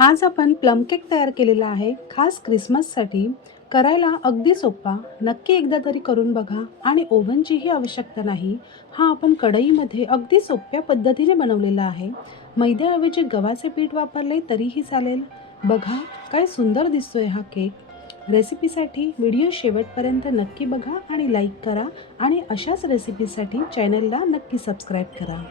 आज आपण plum cake तयार केलेला आहे खास क्रिसमससाठी. करायला अगदी सोपा, नक्की एकदा तरी करून बघा आणि ओव्हनचीही आवश्यकता नाही. हा आपण कढईमध्ये अगदी सोप्या पद्धतीने बनवलेला आहे. मैद्याऐवजी गव्हाचे पीठ वापरले तरीही चालेल. बघा काय सुंदर दिसतोय हा केक. रेसिपीसाठी व्हिडिओ शेवटपर्यंत नक्की बघा आणि लाईक करा आणि अशाच रेसिपीसाठी चॅनलला नक्की सबस्क्राईब करा.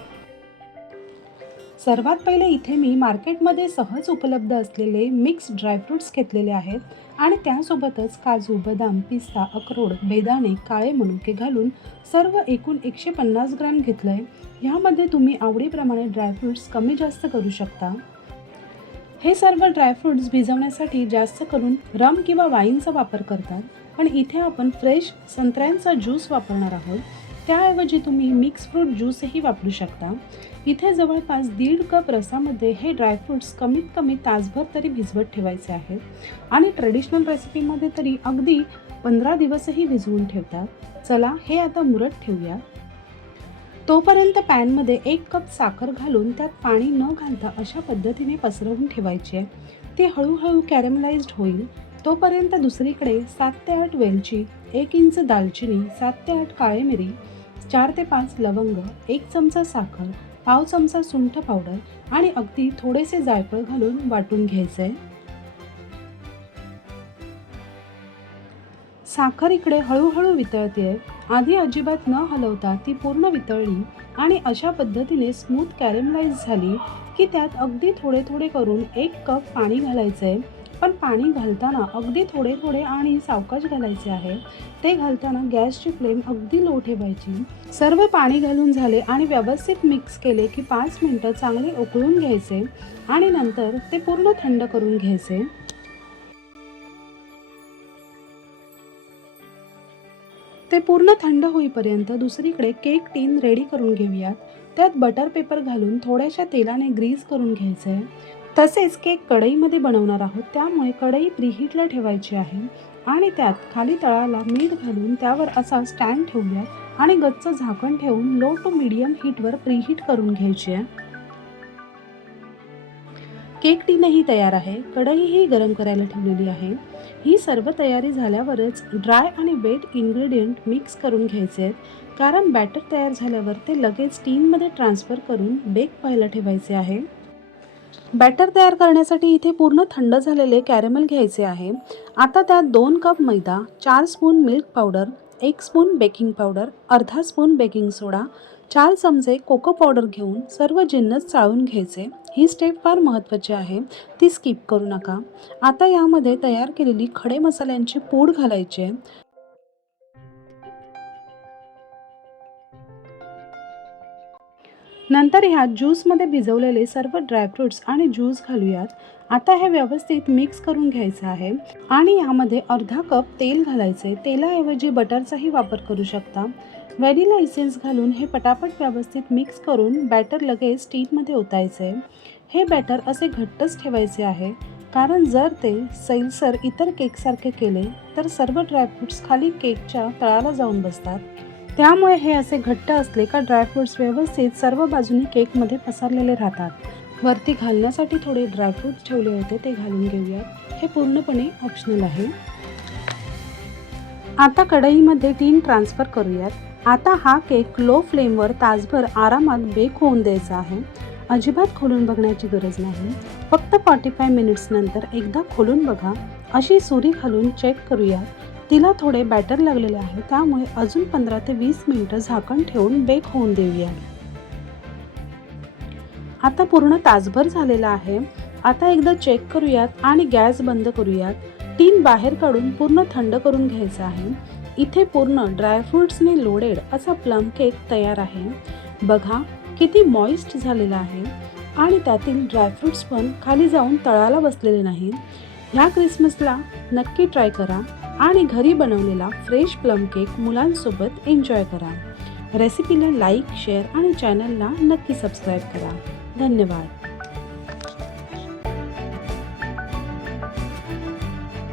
सर्वात पहिले इथे मी मार्केटमध्ये सहज उपलब्ध असलेले मिक्स ड्रायफ्रूट्स घेतलेले आहेत आणि त्यासोबतच काजू, बदाम, पिस्ता, अक्रोड, बेदाणे, काळे मनुके घालून सर्व एकूण 150 ग्रॅम घेतलं आहे. ह्यामध्ये तुम्ही आवडीप्रमाणे ड्रायफ्रूट्स कमी जास्त करू शकता. हे सर्व ड्रायफ्रूट्स भिजवण्यासाठी जास्त करून रम किंवा वाईनचा वापर करतात, पण इथे आपण फ्रेश संत्र्यांचा ज्यूस वापरणार आहोत. त्याऐवजी तुम्ही मिक्स फ्रूट ज्यूसही वापरू शकता. इथे जवळपास 1.5 कप रसामध्ये हे ड्रायफ्रूट्स कमीत कमी तासभर तरी भिजवत ठेवायचे आहेत आणि ट्रेडिशनल रेसिपीमध्ये तरी अगदी 15 दिवसही भिजवून ठेवतात. चला हे आता मुरत ठेवूया. तोपर्यंत पॅनमध्ये 1 कप साखर घालून त्यात पाणी न घालता अशा पद्धतीने पसरवून ठेवायची आहे. ती हळूहळू कॅरमलाइज्ड होईल. तोपर्यंत दुसरीकडे 7 ते 8 वेलची, 1 इंच दालचिनी, 7 ते 8 काळे मिरी, 4 ते 5 लवंग, 1 चमचा साखर, पाव चमचा सुंठ पावडर आणि अगदी थोडेसे जायफळ घालून वाटून घ्यायचे. साखर इकडे हळूहळू वितळते. आधी अजिबात न हलवता ती पूर्ण वितळली आणि अशा पद्धतीने स्मूथ कॅरमलाइज झाली की त्यात अगदी थोडे थोडे करून 1 कप पाणी घालायचे. पण पाणी घालताना अगदी थोडे थोडे आणि सावकाश घालायचे आहे. ते घालताना गॅसची फ्लेम अगदी लो ठेवायची. सर्व पाणी घालून झाले आणि व्यवस्थित मिक्स केले की 5 मिनिटं चांगले उकळून घ्यायचे आणि नंतर ते पूर्ण थंड करून घ्यायचे. ते पूर्ण थंड होईपर्यंत दुसरीकडे केक टीन रेडी करून घेऊयात. त्यात बटर पेपर घालून थोड्याशा तेलाने ग्रीस करून घ्यायचं आहे. तसेच केक कढईमध्ये बनवणार आहोत, त्यामुळे कढई प्रीहीटला ठेवायची आहे आणि त्यात खाली तळाला मीठ घालून त्यावर असा स्टँड ठेवूया आणि गच्च झाकण ठेवून लो टू मीडियम हीटवर प्रीहीट करून घ्यायची आहे. केक टीनही तयार आहे. कढईही गरम करायला ठेवलेली आहे. ही सर्व तयारी झाल्यावरच ड्राय आणि वेट इन्ग्रेडियंट मिक्स करून घ्यायचे आहेत, कारण बॅटर तयार झाल्यावर ते लगेच टीनमध्ये ट्रान्सफर करून बेक व्हायला ठेवायचे आहे. बॅटर तयार करण्यासाठी इथे पूर्ण थंड झालेले कॅरेमल घ्यायचे आहे. आता त्यात 2 कप मैदा, 4 spoon milk powder, 1 spoon baking powder, अर्धा स्पून बेकिंग सोडा, 4 चमचे कोको पावडर घेऊन सर्व जिन्नस चाळून घ्यायचे. ही स्टेप फार महत्त्वाची आहे, ती स्किप करू नका. आता यामध्ये तयार केलेली खडे मसाल्यांची पूड घालायची आहे. नंतर ह्यात ज्यूसमध्ये भिजवलेले सर्व ड्रायफ्रूट्स आणि ज्यूस घालूयात. आता हे व्यवस्थित मिक्स करून घ्यायचं आहे आणि यामध्ये अर्धा कप तेल घालायचे. तेलाऐवजी बटरचाही वापर करू शकता. व्हॅनिला इसेन्स घालून हे पटापट व्यवस्थित मिक्स करून बॅटर लगेच टीनमध्ये ओतायचे. हे बॅटर असे घट्टच ठेवायचे आहे, कारण जर ते सैलसर इतर केकसारखे केले तर सर्व ड्रायफ्रूट्स खाली केकच्या तळाला जाऊन बसतात. त्यामुळे हे असे घट्ट असले का ड्रायफ्रूट्स व्यवस्थित सर्व बाजूनी केकमध्ये पसरलेले राहतात. वरती घालण्यासाठी थोडे ड्रायफ्रूट्स ठेवले होते, ते घालून घेऊयात. हे पूर्णपणे ऑप्शनल आहे. आता कढईमध्ये टीन ट्रान्सफर करूयात. आता हा केक लो फ्लेमवर तासभर आरामात बेक होऊन द्यायचा आहे. अजिबात खोलून बघण्याची गरज नाही. फक्त 45 मिनिट्स नंतर एकदा खोलून बघा. अशी सुरी घालून चेक करूयात. तिला थोडे बॅटर लागलेले आहे, त्यामुळे अजून 15 ते 20 मिनिटं झाकण ठेवून बेक होऊन देऊया. आता पूर्ण तासभर झालेला आहे. आता एकदा चेक करूयात आणि गॅस बंद करूयात. टीन बाहेर काढून पूर्ण थंड करून घ्यायचं आहे. इथे पूर्ण ड्रायफ्रूट्सने लोडेड असा प्लम केक तयार आहे. बघा किती मॉइस्ट झालेला आहे आणि त्यातील ड्रायफ्रूट्स पण खाली जाऊन तळाला बसलेले नाहीत. ह्या क्रिसमसला नक्की ट्राय करा आणि घरी बनवलेला फ्रेश प्लम केक मुलांसोबत एन्जॉय करा. रेसिपीला लाईक, शेअर आणि चॅनलला नक्की सबस्क्राईब करा. धन्यवाद.